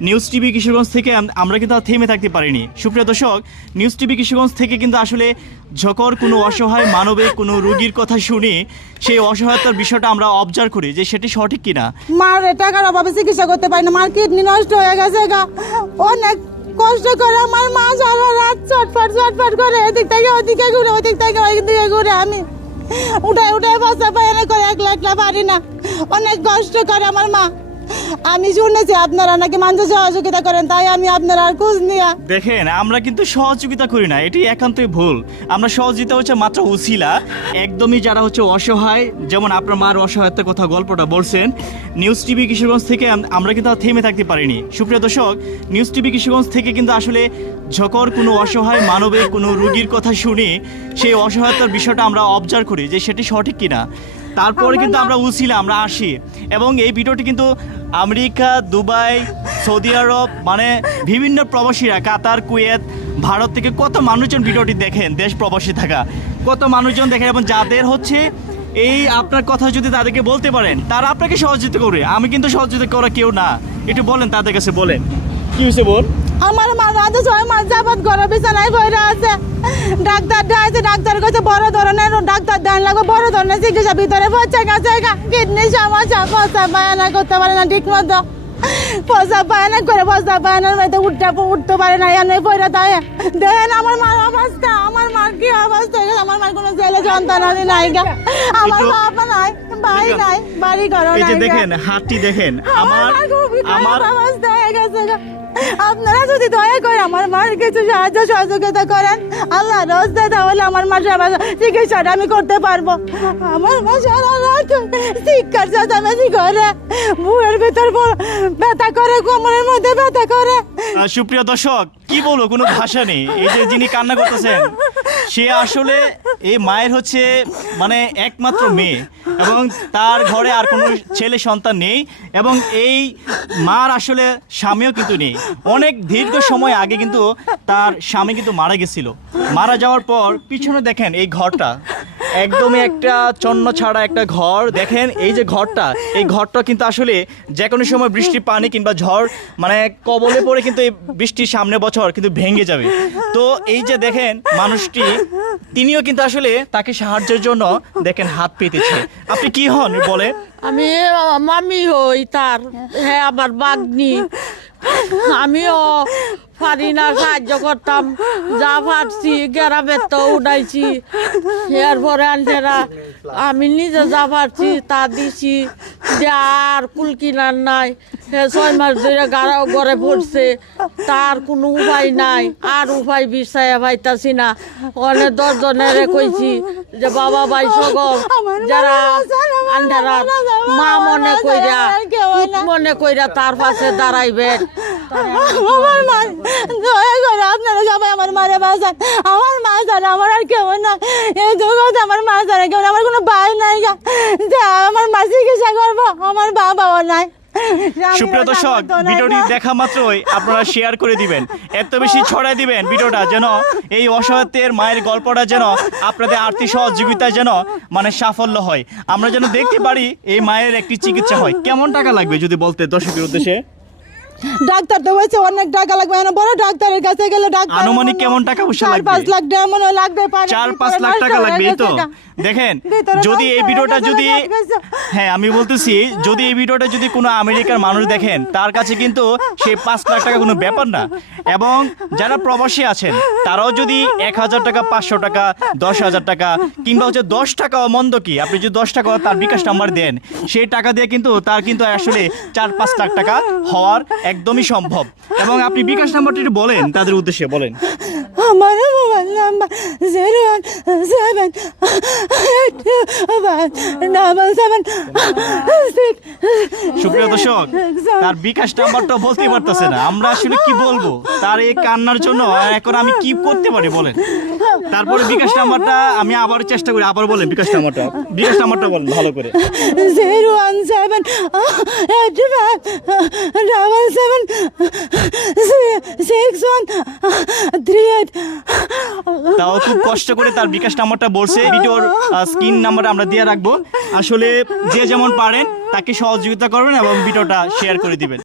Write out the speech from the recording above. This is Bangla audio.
নিউজ টিভি কিশোরগঞ্জ থেকে আমরা কিন্তু থেমে থাকতে পারিনি। সুপ্রিয় দর্শক নিউজ টিভি কিশোরগঞ্জ থেকে কিন্তু আসলে যখন কোনো অসহায় মানবিক কোনো রোগীর কথা শুনি, সেই অসহায়তার বিষয়টা আমরা অবজার্ভ করি যে সেটি সঠিক কিনা। মার টাকার অভাবে চিকিৎসা করতে পারি না মার কিডনি নষ্ট হয়ে গেছে অনেক কষ্ট করে আমার মা সারা রাত চটফট চটফট করে এদিক থেকে ওদিকে ঘুরে, ওদিক থেকে ওই দিকে ঘুরে আমি উঠে উঠে বসে না করে একলা একলা পারি না। অনেক কষ্ট করে আমার মা। আমি শুনেছি আপনারা নাকি মানুষ সহযোগিতা করেন, তাই আমি আপনারা আর খোঁজ নিয়া দেখেন, আমরা কিন্তু সহযোগিতা করি না, এটি একান্তই ভুল। আমরা সহযোগিতা হচ্ছে মাত্র উসিলা। একদমই যারা হচ্ছে অসহায়, যেমন আপনার মার অসহায়তার কথা গল্পটা বলছেন নিউজ টিভি কিশোরগঞ্জ থেকে আমরা কিন্তু আর থেমে থাকতে পারিনি। সুপ্রিয় দর্শক নিউজ টিভি কিশোরগঞ্জ থেকে কিন্তু আসলে যখন কোনো অসহায় মানবিক কোনো রোগীর কথা শুনি সেই অসহায়তার বিষয়টা আমরা অবজার্ভ করি যে সেটি সঠিক কিনা। তারপরে কিন্তু আমরা উসিলা আমরা আসি। এবং এই ভিডিওটি কিন্তু আমেরিকা দুবাই সৌদি আরব মানে বিভিন্ন প্রবাসীরা কাতার কুয়েত ভারত থেকে কত মানুষজন ভিডিওটি দেখেন দেশ প্রবাসী থাকা। কত মানুষজন দেখেন এবং যাদের হচ্ছে এই আপনার কথা যদি তাদেরকে বলতে পারেন তারা আপনাকে সহযোগিতা করবে। আমি কিন্তু সহযোগিতা করা কেউ না। একটু বলেন তাদের কাছে বলেন। কি হয়েছে বল? আমার মা রাতে ছয় মাস যাবৎ ঘরে বিছানায় বইরা আছে। ডাক্তার ডাইছে ডাক্তার কাছে বড় ধরনের ডাক্তার দেন লাগবে বড় ধরনের চিকিৎসা ভিতরে পৌঁছে গেছে কিডনি সমস্যা পচা পায়না করতে পারে না ঠিক মতো পচা পায়না করে পচা পায়নার মধ্যে উঠতে উঠতে পারে না এনে পয়রা তাই দেখেন আমার মার অবস্থা আমার মার কি অবস্থা? আমার মার কোনো ছেলে সন্তান নাই গা। আমার একটু- বাবা নাই। একটু- নাই বাড়ি ঘর এই যে দেখেন হাতটি দেখেন আমার আমার হয়ে গেছে আপনারা যদি দয়া করে আমার মার কিছু সাহায্য সহযোগিতা করেন আল্লাহ রোজদে তাহলে আমার মার সেবা চিকিৎসাটা আমি করতে পারব। আমার মা সারা রাত শিক্ষার চেঁচামেচি করে বুড়ের ভিতর ব্যথা করে কোমরের মধ্যে ব্যথা করে। সুপ্রিয় দর্শক কি বলব কোনো ভাষা নেই। এই যে যিনি কান্না করতেছেন সে আসলে এই মায়ের হচ্ছে মানে একমাত্র মেয়ে। এবং তার ঘরে আর কোনো ছেলে সন্তান নেই এবং এই মার আসলে স্বামীও কিন্তু নেই। অনেক দীর্ঘ সময় আগে কিন্তু তার স্বামী কিন্তু মারা গেছিল। মারা যাওয়ার পর পিছনে দেখেন এই ঘরটা। একদমই একটা চন্ন ছাড়া একটা ঘর। দেখেন এই যে ঘরটা, এই ঘরটা কিন্তু আসলে যে কোনো সময় বৃষ্টি পানি কিংবা ঝড় মানে কবলে পড়ে কিন্তু এই বৃষ্টির সামনে বছর কিন্তু ভেঙে যাবে। তো এই যে দেখেন মানুষটি, তিনিও কিন্তু আসলে তাকে সাহায্যের জন্য দেখেন হাত পেতেছে। আপনি কি হন বলে আমি, মামি হই তার হ্যাঁ আমার বাগনি। আমিও পারি না সাহায্য করতাম, যা পারছি গ্রামের তো উঠাইছি। এরপরে আনছেরা আমি নিজে যা পারছি তা দিছি। আর কুল কিনার নাই ছয় মাস ধরে গাড়া ঘরে পড়ছে, তার কোনো উপায় নাই, আর উপায় বিচাইয়া পাইতাছি না। অনেক দশজনের কইছি যে, বাবা ভাই সকল যারা আন্ধারা মা মনে কইরা মনে কইরা তার পাশে দাঁড়াইবেন। আমার মা দয়া করে আপনারা সবাই আমার মারে বাঁচান। আমার মা ছাড়া আমার আর কেউ না এই আমার মা ছাড়া কেউ। আমার কোনো ভাই নাই। যে আমার মা চিকিৎসা করব। আমার বাবাও নাই। সুপ্রিয় দর্শক ভিডিওটি দেখা মাত্রই আপনারা শেয়ার করে দিবেন। এত বেশি ছড়াই দিবেন ভিডিওটা যেন এই অসহায়ত্বের মায়ের গল্পটা যেন আপনাদের আর্থিক সহযোগিতায় যেন মানে সাফল্য হয়। আমরা যেন দেখতে পারি এই মায়ের একটি চিকিৎসা হয়। কেমন টাকা লাগবে যদি বলতে দর্শকের উদ্দেশ্যে? ডাক্তার তো বলছে অনেক টাকা লাগবে। এখন বড় ডাক্তারের কাছে গেলে ডাক্তার আনুমানিক কেমন টাকা পয়সা লাগবে? পাঁচ লাখ টাকা মনে লাগবে পারে। চার ভিতরে পাঁচ লাখ টাকা লাগবে এই তো। দেখেন যদি এই ভিডিওটা যদি হ্যাঁ আমি বলতেছি যদি এই ভিডিওটা যদি কোনো আমেরিকার মানুষ দেখেন তার কাছে কিন্তু সেই পাঁচ লাখ টাকা কোনো ব্যাপার না। এবং যারা প্রবাসী আছেন তারাও যদি এক হাজার টাকা পাঁচশো টাকা দশ হাজার টাকা কিংবা হচ্ছে দশ টাকা মন্দ কি আপনি যদি দশ টাকা তার বিকাশ নাম্বার দেন সেই টাকা দিয়ে কিন্তু তার কিন্তু আসলে চার পাঁচ লাখ টাকা হওয়ার একদমই সম্ভব। এবং আপনি বিকাশ নাম্বারটি একটু বলেন তাদের উদ্দেশ্যে বলেন। আমার mobile number zero one seven double seven সুপ্রিয় দর্শক তার বিকাশ নাম্বারটা বলতে পারতেছে না। আমরা আসলে কি বলব? তার এই কান্নার জন্য এখন আমি কি করতে পারি বলেন? তারপরে বিকাশ নাম্বারটা আমি আবার চেষ্টা করি আবার বলেন বিকাশ নাম্বারটা। বিকাশ নাম্বারটা বলেন ভালো করে। Zero one seven eight five double seven six one three eight. তাও খুব কষ্ট করে তার বিকাশ নাম্বারটা বলছে। ভিডিওর স্ক্রিন নাম্বার আমরা দিয়ে রাখব। আসলে যে যেমন পারেন তাকে সহযোগিতা করবেন এবং ভিডিওটা শেয়ার করে দিবেন।